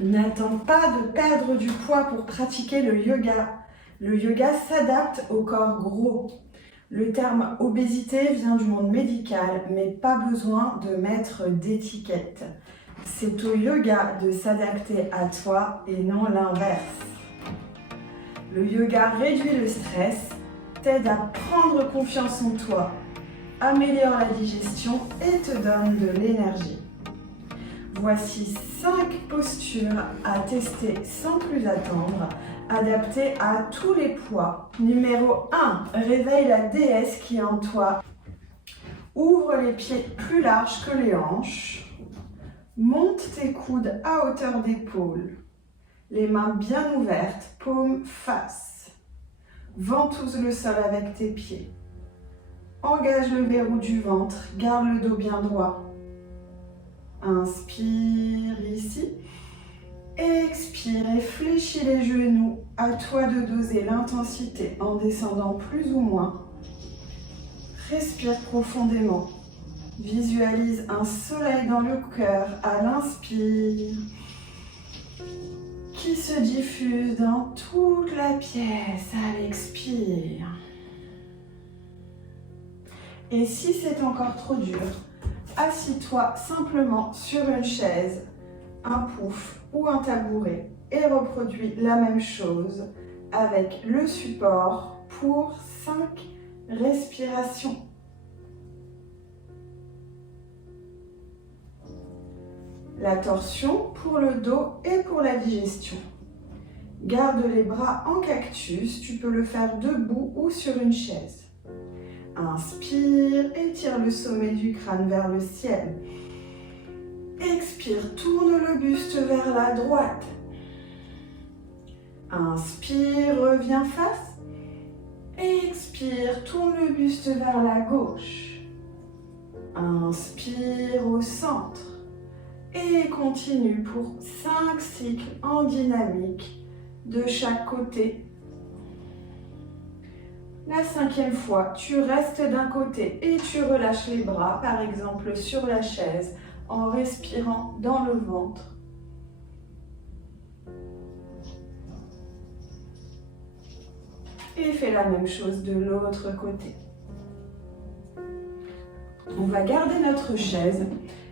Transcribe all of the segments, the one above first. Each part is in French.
N'attends pas de perdre du poids pour pratiquer le yoga. Le yoga s'adapte au corps gros. Le terme obésité vient du monde médical, mais pas besoin de mettre d'étiquette. C'est au yoga de s'adapter à toi et non l'inverse. Le yoga réduit le stress, t'aide à prendre confiance en toi, améliore la digestion et te donne de l'énergie. Voici 5 postures à tester sans plus attendre, adaptées à tous les poids. Numéro 1, réveille la déesse qui est en toi. Ouvre les pieds plus larges que les hanches. Monte tes coudes à hauteur d'épaule. Les mains bien ouvertes, paumes face. Ventouse le sol avec tes pieds. Engage le verrou du ventre, garde le dos bien droit. Inspire ici. Expire et fléchis les genoux. À toi de doser l'intensité en descendant plus ou moins. Respire profondément. Visualise un soleil dans le cœur à l'inspire qui se diffuse dans toute la pièce à l'expire. Et si c'est encore trop dur, assis-toi simplement sur une chaise, un pouf ou un tabouret et reproduis la même chose avec le support pour 5 respirations. La torsion pour le dos et pour la digestion. Garde les bras en cactus, tu peux le faire debout ou sur une chaise. Inspire, étire le sommet du crâne vers le ciel. Expire, tourne le buste vers la droite. Inspire, reviens face. Expire, tourne le buste vers la gauche. Inspire au centre. Et continue pour 5 cycles en dynamique de chaque côté. La 5e fois, tu restes d'un côté et tu relâches les bras, par exemple sur la chaise, en respirant dans le ventre. Et fais la même chose de l'autre côté. On va garder notre chaise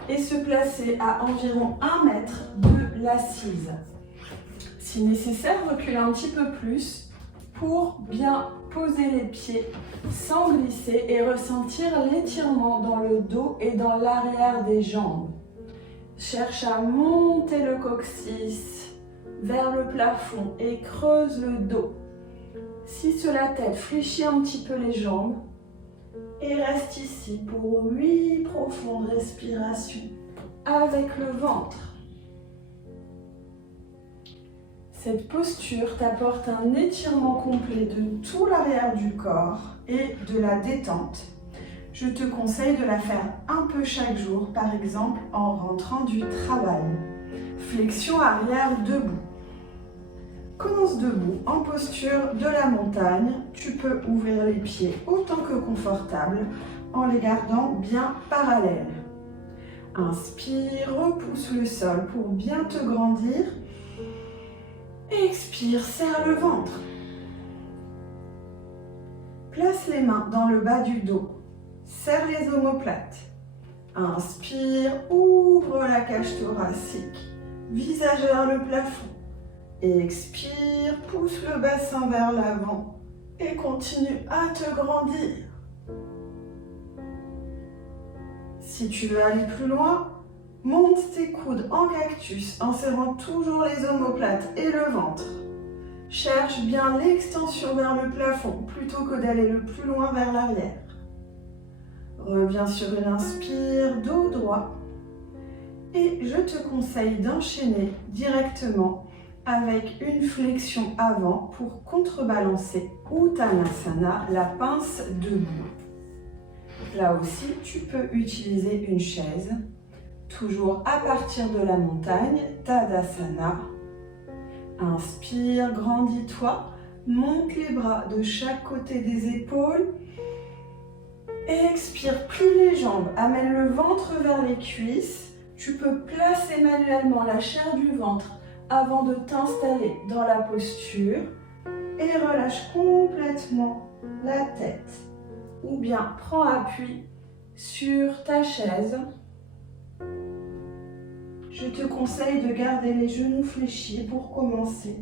et se placer à environ 1 mètre de l'assise. Si nécessaire, recule un petit peu plus pour bien poser les pieds sans glisser et ressentir l'étirement dans le dos et dans l'arrière des jambes. Cherche à monter le coccyx vers le plafond et creuse le dos. Si sur la tête, fléchis un petit peu les jambes et reste ici pour 8 profondes respirations avec le ventre. Cette posture t'apporte un étirement complet de tout l'arrière du corps et de la détente. Je te conseille de la faire un peu chaque jour, par exemple en rentrant du travail. Flexion arrière debout. Commence debout en posture de la montagne. Tu peux ouvrir les pieds autant que confortable en les gardant bien parallèles. Inspire, repousse le sol pour bien te grandir. Expire, serre le ventre. Place les mains dans le bas du dos. Serre les omoplates. Inspire, ouvre la cage thoracique. Visage vers le plafond. Expire, pousse le bassin vers l'avant et continue à te grandir. Si tu veux aller plus loin, monte tes coudes en cactus en serrant toujours les omoplates et le ventre. Cherche bien l'extension vers le plafond plutôt que d'aller le plus loin vers l'arrière. Reviens sur une inspire, dos droit. Et je te conseille d'enchaîner directement avec une flexion avant pour contrebalancer Uttanasana, la pince debout. Là aussi, tu peux utiliser une chaise. Toujours à partir de la montagne, Tadasana. Inspire, grandis-toi, monte les bras de chaque côté des épaules. Expire, plie les jambes, amène le ventre vers les cuisses. Tu peux placer manuellement la chair du ventre avant de t'installer dans la posture et relâche complètement la tête. Ou bien prends appui sur ta chaise. Je te conseille de garder les genoux fléchis pour commencer.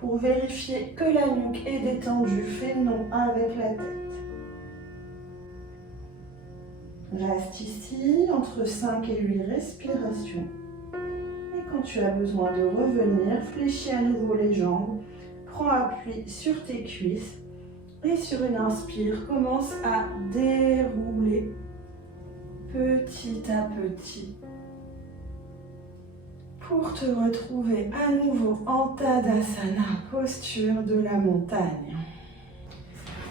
Pour vérifier que la nuque est détendue, fais non avec la tête. Reste ici entre 5 et 8 respirations. Et quand tu as besoin de revenir, fléchis à nouveau les jambes. Prends appui sur tes cuisses. Et sur une inspire, commence à dérouler petit à petit pour te retrouver à nouveau en Tadasana, posture de la montagne.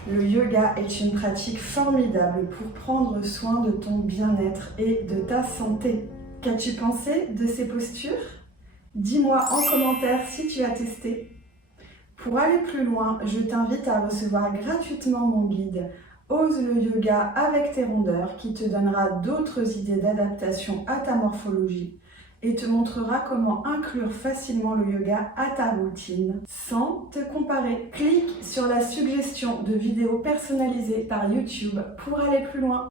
Le yoga est une pratique formidable pour prendre soin de ton bien-être et de ta santé. Qu'as-tu pensé de ces postures? Dis-moi en commentaire si tu as testé. Pour aller plus loin, je t'invite à recevoir gratuitement mon guide Ose le yoga avec tes rondeurs qui te donnera d'autres idées d'adaptation à ta morphologie et te montrera comment inclure facilement le yoga à ta routine sans te comparer. Clique sur la suggestion de vidéos personnalisées par YouTube pour aller plus loin.